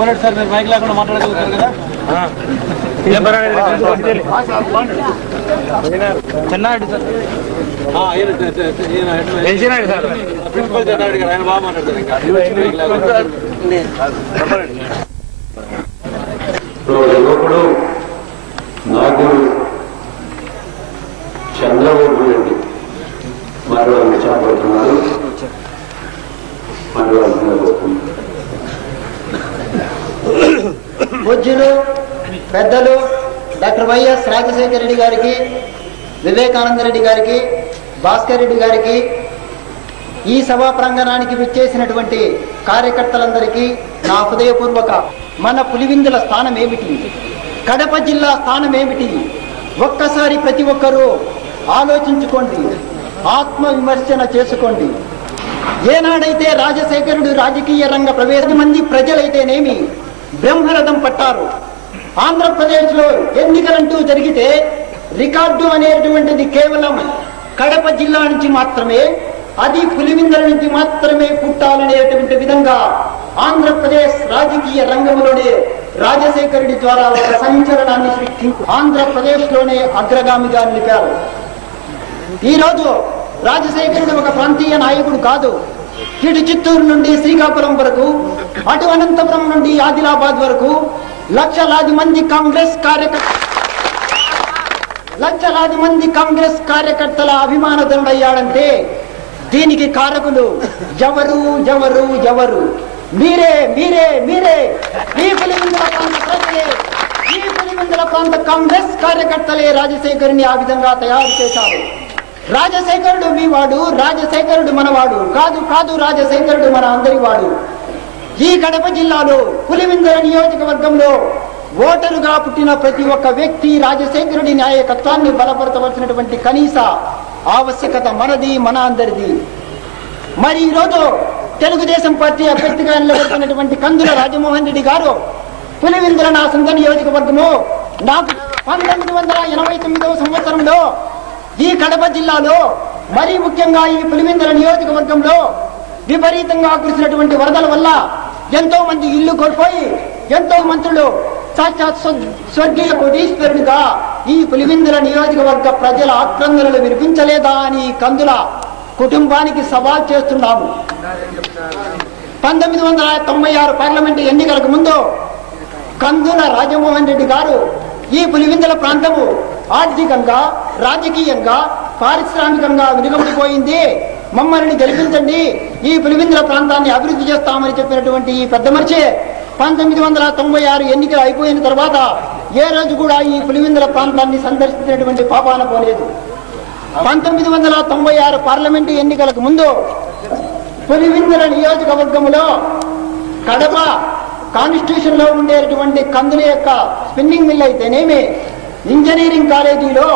Reddy sir మీరు mic లేకుండా మాట్లాడగలుగుతారు కదా? చెన్నారెడ్డి సార్. ప్రిన్సిపల్ చెన్నారెడ్డి గారు ఆయన బాగా మాట్లాడతారు యువకుడు నాగుడు చంద్రబాబు రెడ్డి మాట్లాడబోతున్నారు మాట్లాడుతున్నారు పూజ్యులు పెద్దలు డాక్టర్ వైఎస్ రాజశేఖర రెడ్డి గారికి వివేకానంద రెడ్డి గారికి భాస్కర్ రెడ్డి గారికి ఈ సభా ప్రాంగణానికి విచ్చేసినటువంటి కార్యకర్తలందరికీ నా హృదయపూర్వక మన పులివిందుల స్థానం ఏమిటి కడప జిల్లా స్థానం ఏమిటి ఒక్కసారి ప్రతి ఒక్కరూ ఆలోచించుకోండి ఆత్మ విమర్శన చేసుకోండి. ఏనాడైతే రాజశేఖరుడు రాజకీయ రంగ ప్రవేశ మంది ప్రజలైతేనేమి బ్రహ్మరథం పట్టారు. ఆంధ్రప్రదేశ్లో ఎన్నికలంటూ జరిగితే రికార్డు అనేటువంటిది కేవలం కడప జిల్లా నుంచి మాత్రమే అది పులివిందల నుంచి మాత్రమే పుట్టాలనేటువంటి విధంగా ఆంధ్రప్రదేశ్ రాజకీయ రంగంలోనే రాజశేఖరుడి ద్వారా ఒక సంచలనాన్ని సృష్టించి ఆంధ్రప్రదేశ్లోనే అగ్రగామిగా నిలిపారు. ఈ రోజు రాజశేఖరుడు ఒక ప్రాంతీయ నాయకుడు కాదు. ఇటు చిత్తూరు నుండి శ్రీకాకుళం వరకు అటు అనంతపురం నుండి ఆదిలాబాద్ వరకు లక్షలాది మంది కాంగ్రెస్ కార్యకర్త లక్షలాది మంది కాంగ్రెస్ కార్యకర్తల అభిమానధనుడయ్యాడంటే దీనికి కారకులు ఎవరు ఎవరు ఎవరు మీరే మీరే మీరే. మీ పులివెందుల ప్రాంత ప్రజలే మీ పులివెందుల ప్రాంత కాంగ్రెస్ కార్యకర్తలే రాజశేఖరిని ఆ విధంగా తయారు చేశారు. రాజశేఖరుడు మీ వాడు రాజశేఖరుడు మనవాడు. కాదు కాదు రాజశేఖరుడు మన అందరి వాడు. ఈ కడప జిల్లాలో పులివిందర నియోజకవర్గంలో ఓటరుగా పుట్టిన ప్రతి ఒక్క వ్యక్తి రాజశేఖరుడి నాయకత్వాన్ని బలపరచవలసినటువంటి కనీస ఆవశ్యకత మనది మన అందరిది. మరి ఈరోజు తెలుగుదేశం పార్టీ అభ్యర్థిగా నిలబడుతున్నటువంటి కందుల రాజమోహన్ రెడ్డి గారు పులివిందర నా సొంత నియోజకవర్గము నాకు పంతొమ్మిది వందల ఎనభై తొమ్మిదవ సంవత్సరంలో ఈ కడప జిల్లాలో మరీ ముఖ్యంగా ఈ పులివెందుల నియోజకవర్గంలో విపరీతంగా కురిసినటువంటి వరదల వల్ల ఎంతో మంది ఇల్లు కోల్పోయి ఎంతో మంత్రులు సాక్షాత్ స్వర్గీయ కోటీశ్వరునిగా ఈ పులివెందుల నియోజకవర్గ ప్రజల ఆక్రందనలు వినిపించలేదా అని కందుల కుటుంబానికి సవాల్ చేస్తున్నాము. పంతొమ్మిది వందల తొంభై ఆరు పార్లమెంటు ఎన్నికలకు ముందు కందుల రాజమోహన్ రెడ్డి గారు ఈ పులివిందల ప్రాంతము ఆర్థికంగా రాజకీయంగా పారిశ్రామికంగా వెనుకబడిపోయింది మమ్మల్ని గెలిపించండి. ఈ పులివిందల ప్రాంతాన్ని అభివృద్ధి చేస్తామని చెప్పినటువంటి ఈ పెద్ద మనిషి పంతొమ్మిది వందల తొంభై ఆరు ఎన్నికలు అయిపోయిన తర్వాత ఏ రోజు కూడా ఈ పులివిందల ప్రాంతాన్ని సందర్శించినటువంటి పాపాన పోలేదు. పంతొమ్మిది వందల తొంభై ఆరు పార్లమెంటు ఎన్నికలకు ముందు పులివిందుల నియోజకవర్గంలో కడప కాన్స్టిట్యూషన్లో ఉండేటువంటి కందుల యొక్క స్పిన్నింగ్ మిల్ అయితేనేమి ఇంజనీరింగ్ కాలేజీలో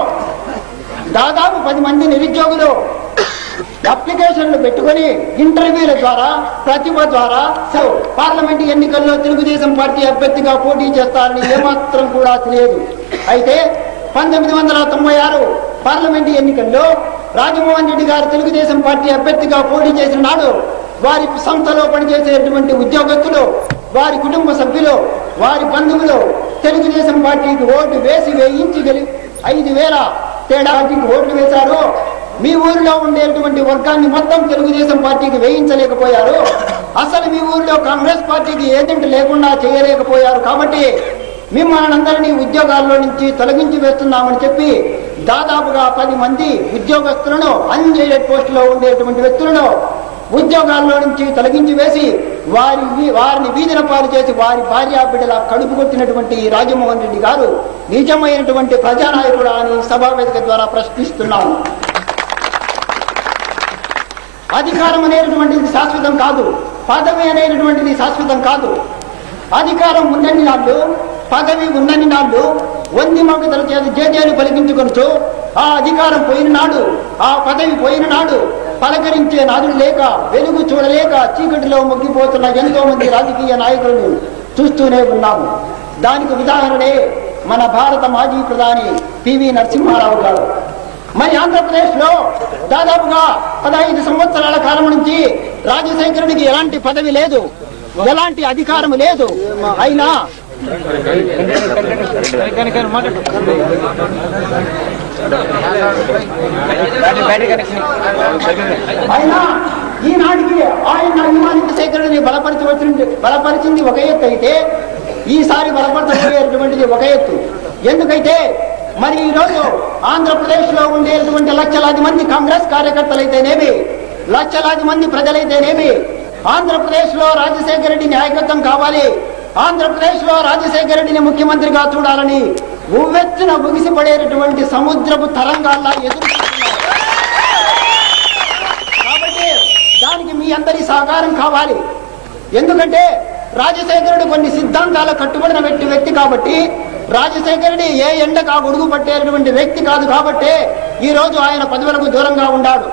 దాదాపు పది మంది నిరుద్యోగులు అప్లికేషన్లు పెట్టుకొని ఇంటర్వ్యూల ద్వారా ప్రతిభ ద్వారా పార్లమెంట్ ఎన్నికల్లో తెలుగుదేశం పార్టీ అభ్యర్థిగా పోటీ చేస్తారని ఏమాత్రం కూడా తెలియదు. అయితే పంతొమ్మిది వందల తొంభై ఆరు పార్లమెంట్ ఎన్నికల్లో రాజమోహన్ రెడ్డి గారు తెలుగుదేశం పార్టీ అభ్యర్థిగా పోటీ చేసిన నాడు వారి సంస్థలో పనిచేసేటువంటి ఉద్యోగస్తులు వారి కుటుంబ సభ్యులు వారి బంధువులు తెలుగుదేశం పార్టీకి ఓటు వేసి వేయించి గెలి ఐదు వేల తేడాకి ఓట్లు వేశారు. మీ ఊరిలో ఉండేటువంటి వర్గాన్ని మొత్తం తెలుగుదేశం పార్టీకి వేయించలేకపోయారు. అసలు మీ ఊరిలో కాంగ్రెస్ పార్టీకి ఏజెంట్ లేకుండా చేయలేకపోయారు కాబట్టి మిమ్మల్ని అందరినీ ఉద్యోగాల్లో నుంచి తొలగించి వేస్తున్నామని చెప్పి దాదాపుగా పది మంది ఉద్యోగస్తులను అన్ఎయిడెడ్ పోస్టులో ఉండేటువంటి వ్యక్తులను ఉద్యోగాల్లో నుంచి తొలగించి వేసి వారి వారిని వీధిన పాలు చేసి వారి భార్యా బిడ్డల కడుపు కొట్టినటువంటి రాజమోహన్ రెడ్డి గారు నిజమైనటువంటి ప్రజానాయకుడు అని సభావేదిక ద్వారా ప్రశ్నిస్తున్నాను అధికారం అనేటటువంటిది శాశ్వతం కాదు. పదవి అనేటటువంటిది శాశ్వతం కాదు. అధికారం ఉన్నన్ని నాళ్ళు పదవి ఉన్నన్ని నాళ్ళు వంది మొగతల చేత జేజేలు పలికించుకొనచ్చు ఆ అధికారం పోయిన నాడు ఆ పదవి పోయిన నాడు పలకరించే నాదుడు లేక వెలుగు చూడలేక చీకటిలో మొగ్గిపోతున్న ఎంతో మంది రాజకీయ నాయకులను చూస్తూనే ఉన్నాము. దానికి ఉదాహరణే మన భారత మాజీ ప్రధాని పివి నరసింహారావు గారు. మరి ఆంధ్రప్రదేశ్లో దాదాపుగా పదహైదు సంవత్సరాల కాలం నుంచి రాజశేఖరుడికి ఎలాంటి పదవి లేదు ఎలాంటి అధికారం లేదు. అయినా అయినా ఈనాటికి ఆయన అభిమానిత సేకరణని బలపరిచి వచ్చింది బలపరిచింది ఒక ఎత్తు అయితే ఈసారి బలపరచబోయేటువంటిది ఒక ఎత్తు. ఎందుకైతే మరి ఈ రోజు ఆంధ్రప్రదేశ్లో ఉండేటువంటి లక్షలాది మంది కాంగ్రెస్ కార్యకర్తలైతేనేమి లక్షలాది మంది ప్రజలైతేనేమి ఆంధ్రప్రదేశ్లో రాజశేఖర రెడ్డి నాయకత్వం కావాలి ఆంధ్రప్రదేశ్లో రాజశేఖర రెడ్డిని ముఖ్యమంత్రిగా చూడాలని ఉవ్వెత్తున ముగిసిపడేటటువంటి సముద్రపు తరంగాల్లా ఎదురు కాబట్టి దానికి మీ అందరి సహకారం కావాలి. ఎందుకంటే రాజశేఖరుడు కొన్ని సిద్ధాంతాల కట్టుబడిన వ్యక్తి వ్యక్తి కాబట్టి రాజశేఖరుడి ఏ ఎండగా గొడుగు పట్టేటువంటి వ్యక్తి కాదు కాబట్టి ఈ రోజు ఆయన పదవులకు దూరంగా ఉన్నాడు.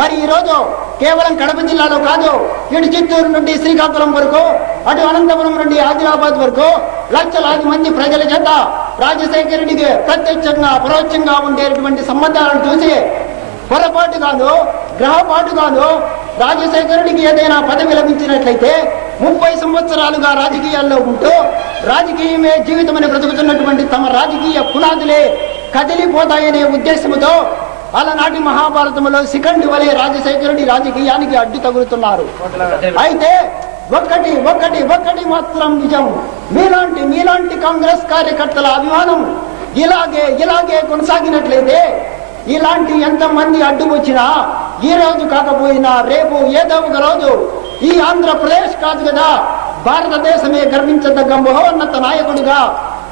మరి ఈ రోజు కేవలం కడప జిల్లాలో కాదు ఇటు చిత్తూరు నుండి శ్రీకాకుళం వరకు అటు అనంతపురం నుండి ఆదిలాబాద్ వరకు లక్షలాది మంది ప్రజల చేత రాజశేఖర రెడ్డికి ప్రత్యక్షంగా పరోక్షంగా ఉండేటువంటి సంబంధాలను చూసి గ్రహపాటు కాను రాజశేఖరుడికి ఏదైనా పదవి లభించినట్లయితే ముప్పై సంవత్సరాలుగా రాజకీయాల్లో ఉంటూ రాజకీయమే జీవితమని బ్రతుకుతున్నటువంటి తమ రాజకీయ పునాదులే కదిలిపోతాయనే ఉద్దేశంతో అలనాటి మహాభారతంలో శిఖండి వలె రాజశేఖరుడి రాజకీయానికి అడ్డు తగులుతున్నారు. అయితే ఒక్కటి ఒక్కటి ఒక్కటి మాత్రం నిజం. మీలాంటి మీలాంటి కాంగ్రెస్ కార్యకర్తల అభిమానం ఇలాగే ఇలాగే కొనసాగినట్లయితే ఇలాంటి ఎంతమంది అడ్డు వచ్చినా ఈ రోజు కాకపోయినా రేపు ఏదో ఒక రోజు ఈ ఆంధ్రప్రదేశ్ కాదు కదా భారతదేశమే గర్వించదగ్గ మహోన్నత నాయకుడిగా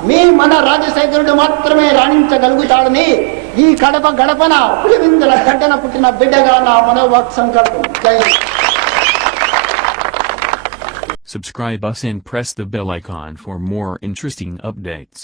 మీ మన రాజశేఖరుడు మాత్రమే రాణించగలుగుతాడని ఈ కడప గడపన పులివిందుల గడ్డన పుట్టిన బిడ్డగా నా మనోవాక్ సంకల్పం జై Hind. Subscribe us and press the bell icon for more interesting updates.